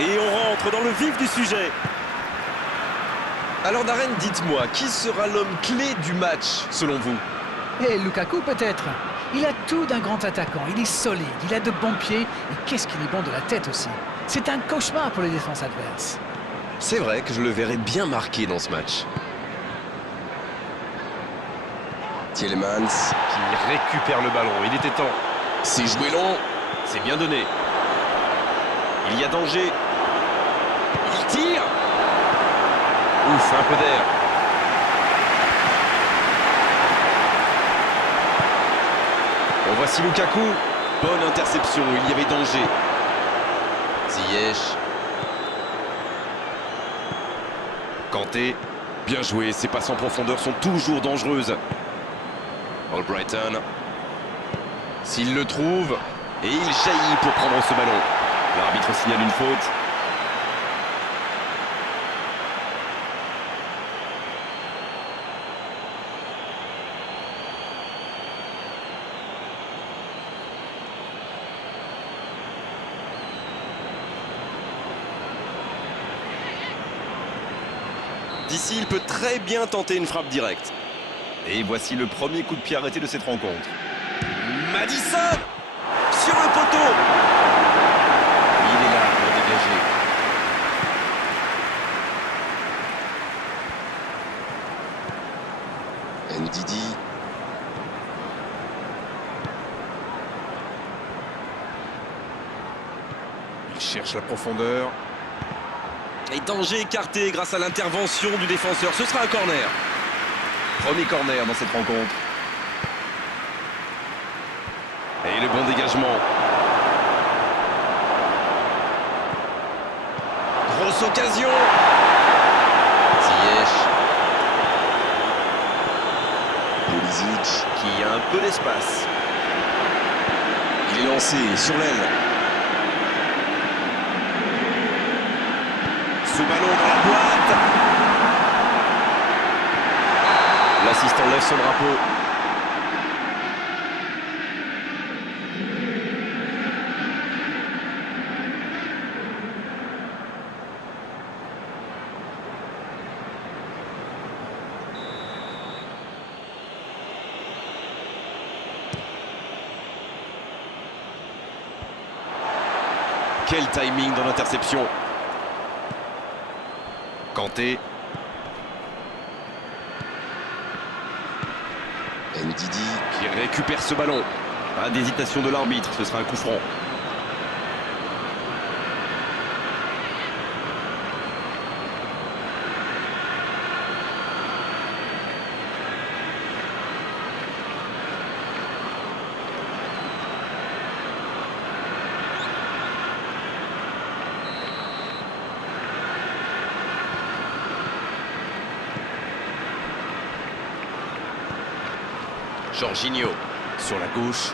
Et on rentre dans le vif du sujet. Alors Darren, dites-moi, qui sera l'homme clé du match, selon vous? Et Lukaku peut-être. Il a tout d'un grand attaquant, il est solide, il a de bons pieds, et qu'est-ce qu'il est bon de la tête aussi. C'est un cauchemar pour les défenses adverses. C'est vrai que je le verrai bien marqué dans ce match. Tielemans, Qui récupère le ballon, il était temps. c'est joué long. C'est bien donné. Il y a danger. Il tire. Ouf, un peu d'air. Bon, voici Lukaku. Bonne interception, il y avait danger. Ziyech, Kanté. Bien joué, ces passes en profondeur sont toujours dangereuses. Albrighton. S'il le trouve. Et il jaillit pour prendre ce ballon. L'arbitre signale une faute. D'ici, il peut très bien tenter une frappe directe. Et voici le premier coup de pied arrêté de cette rencontre. Madison sur le poteau. Il est là pour dégager. Ndidi, Il cherche la profondeur. Et danger écarté grâce à l'intervention du défenseur. Ce sera un corner. Premier corner dans cette rencontre. Et le bon dégagement. Grosse occasion. Ziyech, Pulisic, Qui a un peu d'espace. il est lancé sur l'aile. Ce ballon dans la boîte. L'assistant lève son drapeau. Quel timing dans l'interception. Kanté. Ndidi, Qui récupère ce ballon. Pas d'hésitation de l'arbitre, ce sera un coup franc. Jorginho sur la gauche.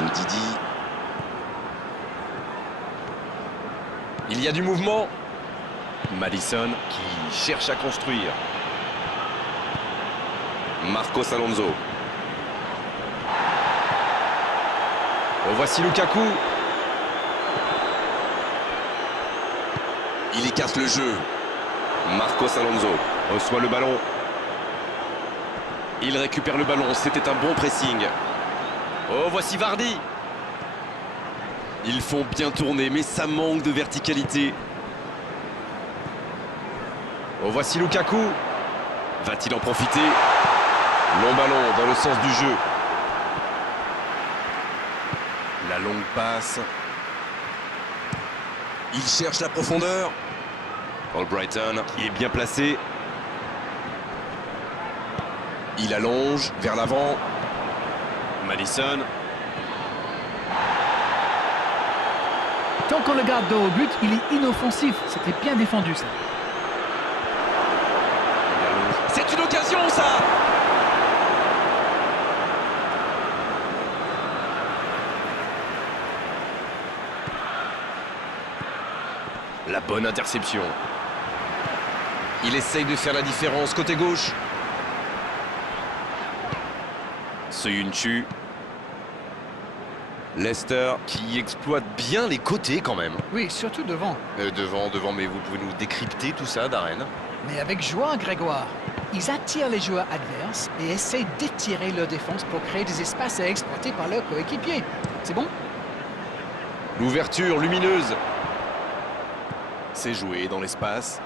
Ndidi, Il y a du mouvement. Madison qui cherche à construire. Marcos Alonso. Oh, voici Lukaku. il écarte le jeu. Marcos Alonso reçoit le ballon. Il récupère le ballon, c'était un bon pressing. Oh, voici Vardy. Ils font bien tourner, mais ça manque de verticalité. Oh, voici Lukaku. Va-t-il en profiter? Long ballon dans le sens du jeu. La longue passe. Il cherche la profondeur. Albrighton qui est bien placé. Il allonge vers l'avant. Madison. Tant qu'on le garde dos au but, il est inoffensif. C'était bien défendu ça. C'est une occasion, ça! La bonne interception. Il essaye de faire la différence côté gauche. Söyüncü. Leicester qui exploite bien les côtés quand même. Oui, surtout devant. Devant, mais vous pouvez nous décrypter tout ça, Darren? Mais avec joie, Grégoire. Ils attirent les joueurs adverses et essaient d'étirer leur défense pour créer des espaces à exploiter par leurs coéquipiers. C'est bon? L'ouverture lumineuse. C'est joué dans l'espace.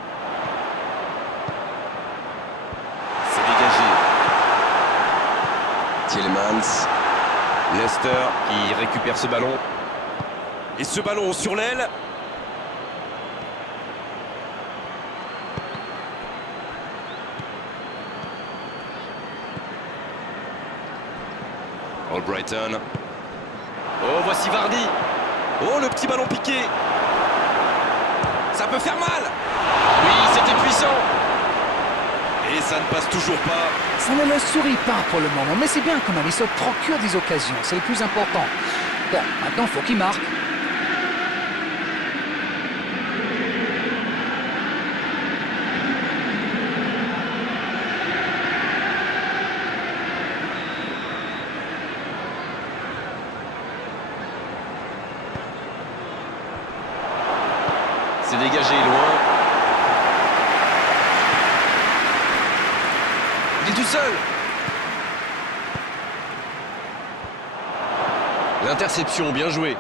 C'est dégagé. Tielemans. Leicester qui récupère ce ballon. Et ce ballon sur l'aile. Albrighton. Oh, voici Vardy. Oh, le petit ballon piqué. Ça peut faire mal. Oui, c'était puissant. Et ça ne passe toujours pas. Ça ne leur sourit pas pour le moment, mais c'est bien quand même. Ils se procurent des occasions, c'est le plus important. Bon, maintenant, il faut qu'ils marquent. C'est dégagé loin. Il est tout seul. L'interception, bien joué.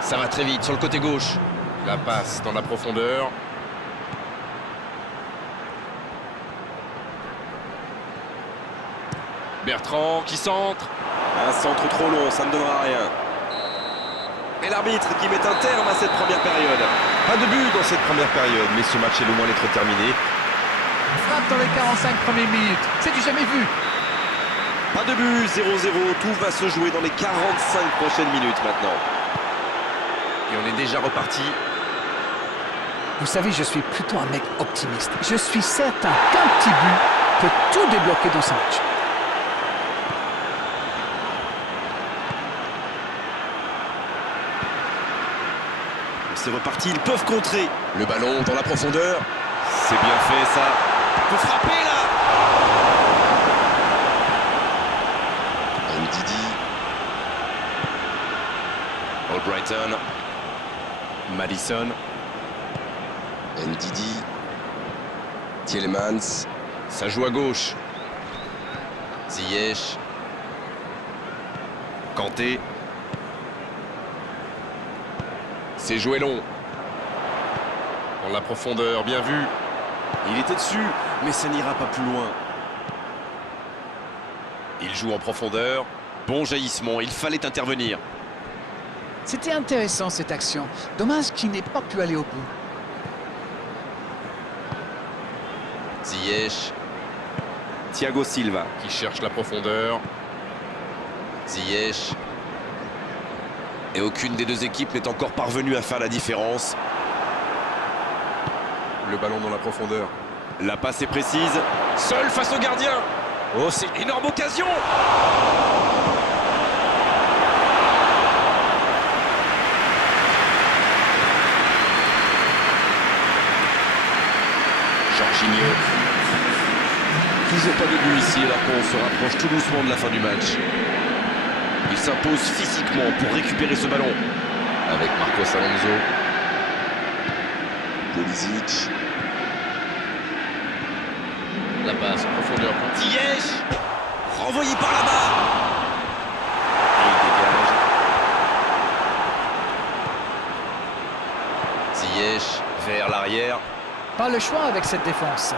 Ça va très vite sur le côté gauche. La passe dans la profondeur. Bertrand qui centre. Un centre trop long, ça ne donnera rien. Et l'arbitre qui met un terme à cette première période. Pas de but dans cette première période, mais ce match est loin d'être terminé. Frappe dans les 45 premières minutes. C'est du jamais vu. Pas de but, 0-0. Tout va se jouer dans les 45 prochaines minutes maintenant. Et on est déjà reparti. Vous savez, je suis plutôt un mec optimiste. Je suis certain qu'un petit but peut tout débloquer dans ce match. C'est reparti, ils peuvent contrer. Le ballon dans la profondeur. C'est bien fait ça. Il peut frapper là. Ndidi. Albrighton. Madison. Ndidi. Tielemans. Ça joue à gauche. Ziyech. Kanté. C'est joué long. Dans la profondeur, bien vu. Il était dessus, mais ça n'ira pas plus loin. Il joue en profondeur. Bon jaillissement, il fallait intervenir. C'était intéressant cette action. Dommage qu'il n'ait pas pu aller au bout. Ziyech. Thiago Silva qui cherche la profondeur. Ziyech. Et aucune des deux équipes n'est encore parvenue à faire la différence. Le ballon dans la profondeur. La passe est précise. Seul face au gardien. Oh, c'est une énorme occasion. Jorginho. Toujours pas de but ici alors qu'on se rapproche tout doucement de la fin du match. Il s'impose physiquement pour récupérer ce ballon. Avec Marcos Alonso. Pulisic. La passe en profondeur pour Ziyech. Renvoyé par là-bas. Et il dégage. Ziyech vers l'arrière. Pas le choix avec cette défense.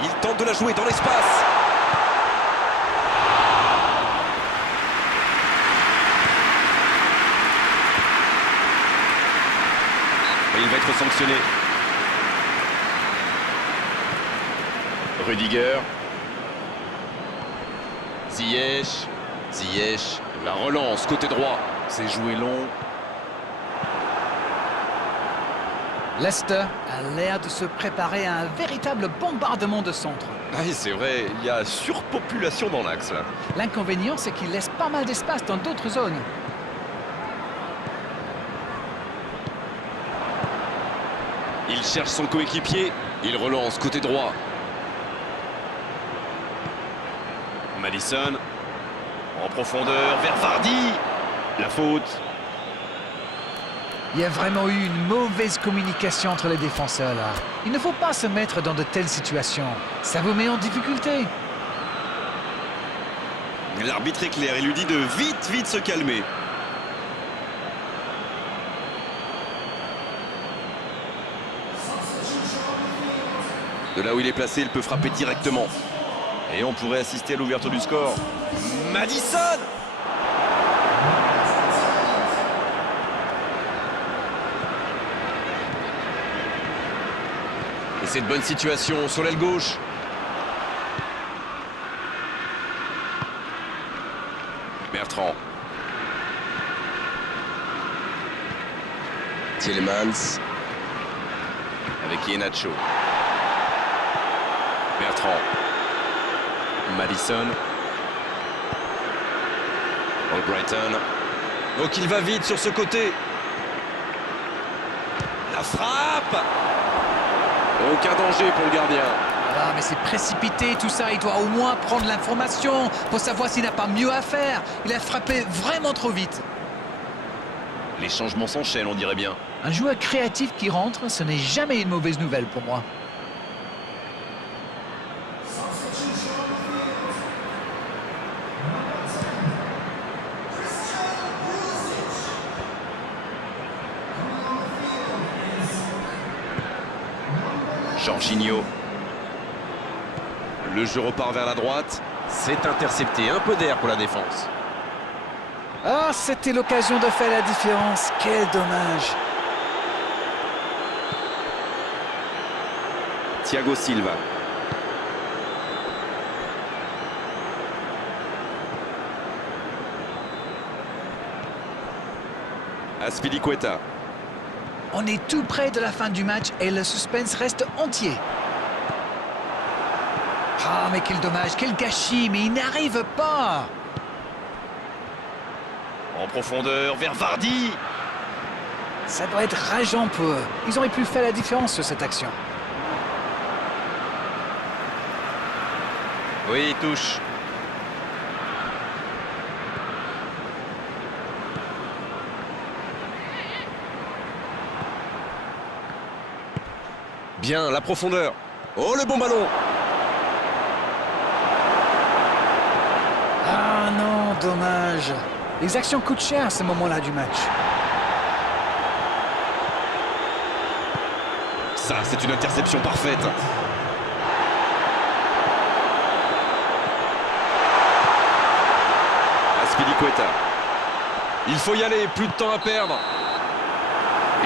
Il tente de la jouer dans l'espace. Et il va être sanctionné. Rudiger. Ziyech. Ziyech. La relance côté droit. C'est joué long. Leicester a l'air de se préparer à un véritable bombardement de centre. Ah oui, c'est vrai, il y a surpopulation dans l'axe là. L'inconvénient, c'est qu'il laisse pas mal d'espace dans d'autres zones. Il cherche son coéquipier. Il relance côté droit. Madison. En profondeur vers Vardy. La faute. Il y a vraiment eu une mauvaise communication entre les défenseurs là. Il ne faut pas se mettre dans de telles situations. Ça vous met en difficulté. L'arbitre est clair, il lui dit de vite se calmer. De là où il est placé, il peut frapper directement. Et on pourrait assister à l'ouverture du score. Madison! Et c'est une bonne situation sur l'aile gauche. Bertrand. Tielemans. Avec Iheanacho. Bertrand. Madison. Albrighton. Donc il va vite sur ce côté. La frappe! Aucun danger pour le gardien. Ah, mais c'est précipité tout ça. Il doit au moins prendre l'information pour savoir s'il n'a pas mieux à faire. Il a frappé vraiment trop vite. Les changements s'enchaînent, on dirait bien. Un joueur créatif qui rentre, ce n'est jamais une mauvaise nouvelle pour moi. Jorginho. Le jeu repart vers la droite. C'est intercepté, un peu d'air pour la défense. Ah, c'était l'occasion de faire la différence. Quel dommage. Thiago Silva. Azpilicueta. On est tout près de la fin du match et le suspense reste entier. Ah, mais quel dommage, quel gâchis, mais il n'arrive pas. En profondeur vers Vardy. Ça doit être rageant pour eux. Ils auraient pu faire la différence sur cette action. Oui, il touche. Bien, la profondeur. Oh, le bon ballon. Ah non, dommage. Les actions coûtent cher à ce moment-là du match. Ça, c'est une interception parfaite. Azpilicueta. Il faut y aller, plus de temps à perdre.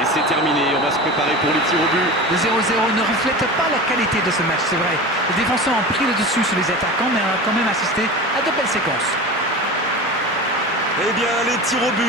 Et c'est terminé, on va se préparer pour les tirs au but. Le 0-0 ne reflète pas la qualité de ce match, c'est vrai. Les défenseurs ont pris le dessus sur les attaquants, mais on a quand même assisté à de belles séquences. Eh bien, les tirs au but.